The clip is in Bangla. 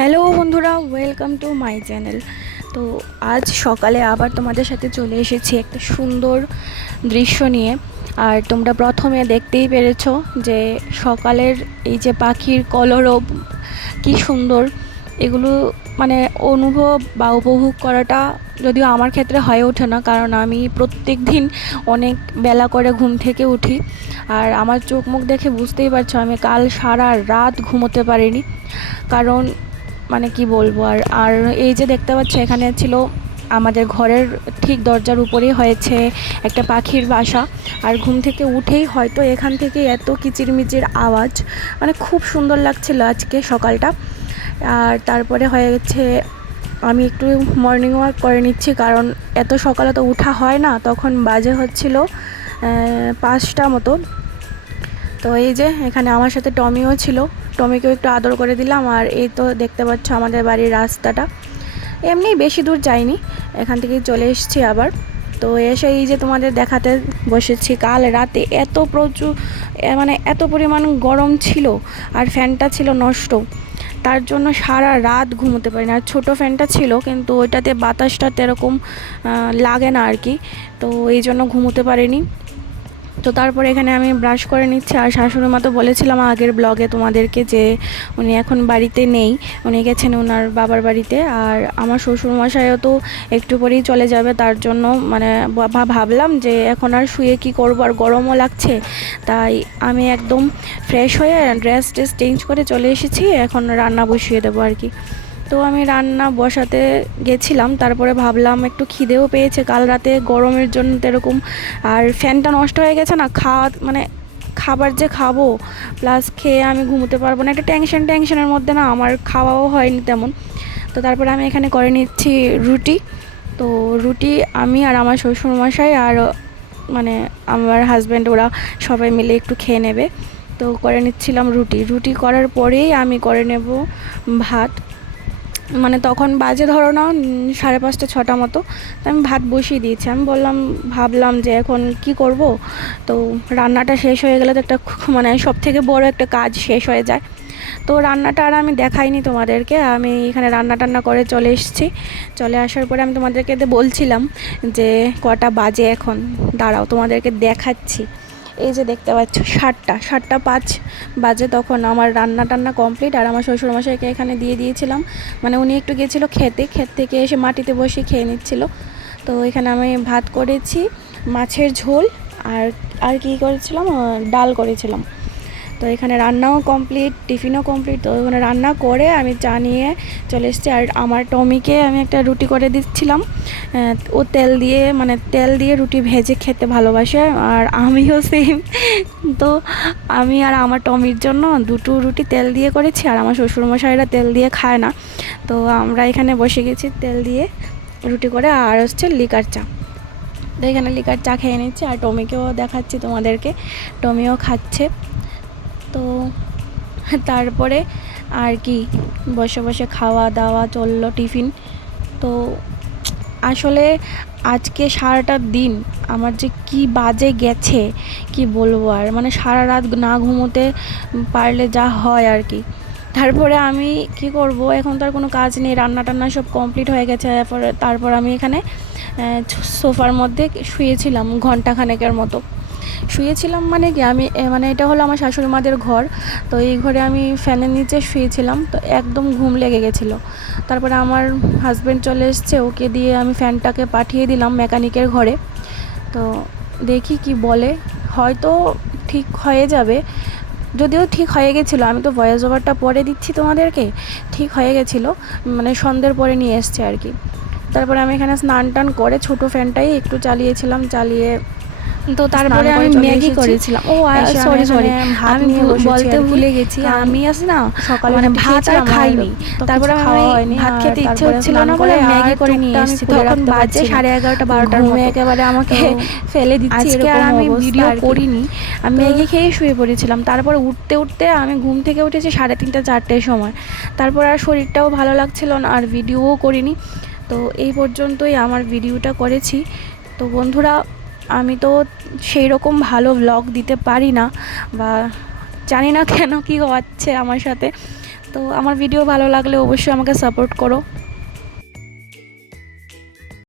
হ্যালো বন্ধুরা, ওয়েলকাম টু মাই চ্যানেল। তো আজ সকালে আবার তোমাদের সাথে চলে এসেছি একটা সুন্দর দৃশ্য নিয়ে। আর তোমরা প্রথমে দেখতেই পেরেছো যে সকালের এই যে পাখির কলরব কি সুন্দর, এগুলো মানে অনুভব বা উপভোগ করাটা যদিও আমার ক্ষেত্রে হয়ে ওঠে না, কারণ আমি প্রত্যেক দিন অনেক বেলা করে ঘুম থেকে উঠি। আর আমার চোখ মুখ দেখে বুঝতেই পারছো আমি কাল সারা রাত ঘুমোতে পারিনি, কারণ মানে কি বলবো। আর আর এই যে দেখতে পাচ্ছ এখানে ছিল আমাদের ঘরের ঠিক দরজার উপরেই হয়েছে একটা পাখির বাসা। আর ঘুম থেকে উঠেই হয়তো এখান থেকে এত কিচিরমিচির আওয়াজ, মানে খুব সুন্দর লাগছিল আজকে সকালটা। আর তারপরে হয়ে গেছে আমি একটু মর্নিং ওয়াক করে নিচ্ছি, কারণ এত সকালে তো উঠা হয় না। তখন বাজে হচ্ছিল 5টা মতো। তো এই যে এখানে আমার সাথে টমিও ছিল, টমিকেও একটু আদর করে দিলাম। আর এই তো দেখতে পাচ্ছ আমাদের বাড়ির রাস্তাটা, এমনি বেশি দূর যাইনি, এখান থেকেই চলে এসেছি আবার। তো এসে এই যে তোমাদের দেখাতে বসেছি, কাল রাতে এত প্রচুর মানে এত পরিমাণ গরম ছিল, আর ফ্যানটা ছিল নষ্ট, তার জন্য সারা রাত ঘুমোতে পারি না। আর ছোটো ফ্যানটা ছিল কিন্তু ওইটাতে বাতাসটা এরকম লাগে না আর কি, তো এই জন্য ঘুমোতে পারিনি। তো তারপরে এখানে আমি ব্রাশ করে নিচ্ছি। আর শাশুড়ি মা তো বলেছিলাম আগের ব্লগে তোমাদেরকে যে উনি এখন বাড়িতে নেই, উনি গেছেন ওনার বাবার বাড়িতে। আর আমার শ্বশুরমশাইও তো একটু পরেই চলে যাবে, তার জন্য মানে ভাবলাম যে এখন আর শুয়ে কি করব, আর গরমও লাগছে, তাই আমি একদম ফ্রেশ হয়ে ড্রেস চেঞ্জ করে চলে এসেছি, এখন রান্না বসিয়ে দেবো আর কি। তো আমি রান্না বসাতে গেছিলাম, তারপরে ভাবলাম একটু খিদেও পেয়েছে কাল রাতে গরমের জন্য তো এরকম। আর ফ্যানটা নষ্ট হয়ে গেছে না, মানে খাবার যে খাবো প্লাস খেয়ে আমি ঘুমোতে পারবো না, একটা টেনশনের মধ্যে না আমার খাওয়াও হয়নি তেমন। তো তারপরে আমি এখানে করে নিচ্ছি রুটি। তো রুটি আমি আর আমার শ্বশুরমশাই আর মানে আমার হাজব্যান্ড, ওরা সবাই মিলে একটু খেয়ে নেবে। তো করে নিচ্ছিলাম রুটি করার পরেই আমি করে নেব ভাত। মানে তখন বাজে ধরো না 5:30 6টা মতো, তো আমি ভাত বসিয়ে দিয়েছি। আমি ভাবলাম যে এখন কি করব, তো রান্নাটা শেষ হয়ে গেলে তো একটা মানে সব থেকে বড় একটা কাজ শেষ হয়ে যায়। তো রান্নাটা আর আমি দেখাইনি তোমাদেরকে, আমি এখানে রান্না করে চলে এসেছি। চলে আসার পরে আমি তোমাদেরকে বলছিলাম যে কটা বাজে এখন, দাঁড়াও তোমাদেরকে দেখাচ্ছি। এই যে দেখতে পাচ্ছ 7:05 বাজে, তখন আমার রান্না কমপ্লিট। আর আমার শ্বশুরমশাইকে এখানে দিয়ে দিয়েছিলাম, মানে উনি একটু গিয়েছিলো ক্ষেত থেকে এসে মাটিতে বসে খেয়ে নিচ্ছিল। তো এখানে আমি ভাত করেছি, মাছের ঝোল, আর আর কী করেছিলাম, ডাল করেছিলাম। তো এখানে রান্নাও কমপ্লিট, টিফিনও কমপ্লিট। তো ওখানে রান্না করে আমি চা নিয়ে চলে এসেছি। আর আমার টমিকে আমি একটা রুটি করে দিচ্ছিলাম, ও তেল দিয়ে রুটি ভেজে খেতে ভালোবাসে, আর আমিও সেম। তো আমি আর আমার টমির জন্য দুটো রুটি তেল দিয়ে করেছি, আর আমার শ্বশুরমশাইরা তেল দিয়ে খায় না। তো আমরা এখানে বসে গেছি তেল দিয়ে রুটি করে, আর হচ্ছে লিকার চা। তো এখানে লিকার চা খেয়ে নিচ্ছি, আর টমিকেও দেখাচ্ছি তোমাদেরকে, টমিও খাচ্ছে। তো তারপরে আর কি বসে বসে খাওয়া দাওয়া চললো, টিফিন। তো আসলে আজকে সারাটা দিন আমার যে কি বাজে গেছে কি বলবো, আর মানে সারা রাত না ঘুমোতে পারলে যা হয় আর কি। তারপরে আমি কি করব, এখন তো আর কোনো কাজ নেই, রান্না সব কমপ্লিট হয়ে গেছে। তারপর আমি এখানে সোফার মধ্যে শুয়েছিলাম ঘন্টাখানেকের মতো। শুয়েছিলাম মানে কি আমি মানে এটা হলো আমার শাশুড়ি মাদের ঘর, তো এই ঘরে আমি ফ্যানের নিচে শুয়েছিলাম, তো একদম ঘুম লেগে গেছিলো। তারপরে আমার হাজব্যান্ড চলে এসছে, ওকে দিয়ে আমি ফ্যানটাকে পাঠিয়ে দিলাম মেকানিকের ঘরে। তো দেখি কি বলে, হয়তো ঠিক হয়ে যাবে। যদিও ঠিক হয়ে গেছিলো, আমি তো ভয়েস ওভারটা পরে দিচ্ছি তোমাদেরকে, ঠিক হয়ে গেছিলো, মানে সন্ধ্যের পরে নিয়ে এসছে আর কি। তারপরে আমি এখানে স্নান করে ছোটো ফ্যানটাই একটু চালিয়ে তো তারপরে আমি ম্যাগি করেছিলাম। ও সরি আমি বলতে ভুলে গেছি, আমি আছি না সকালে মানে ভাত আর খাইনি, তারপরে আমি ভাত খেতে ইচ্ছে হচ্ছিল না বলে ম্যাগি করে নিয়ে এসেছি। তখন বাজে 11:30 12টার মতো, একেবারে আমাকে ফেলে দিচ্ছি। আজকে আর আমি ভিডিও করিনি, আমি ম্যাগি খেয়ে শুয়ে পড়েছিলাম। তারপরে উঠতে আমি ঘুম থেকে উঠেছি 3:30 4টের সময়। তারপর আর শরীরটাও ভালো লাগছিল না, আর ভিডিওও করিনি। তো এই পর্যন্তই আমার ভিডিওটা করেছি। তো বন্ধুরা, আমি তো সেই রকম ভালো ব্লগ দিতে পারি না, বা জানি না কেন কি হচ্ছে আমার সাথে। তো আমার ভিডিও ভালো লাগলে অবশ্যই আমাকে সাপোর্ট করো।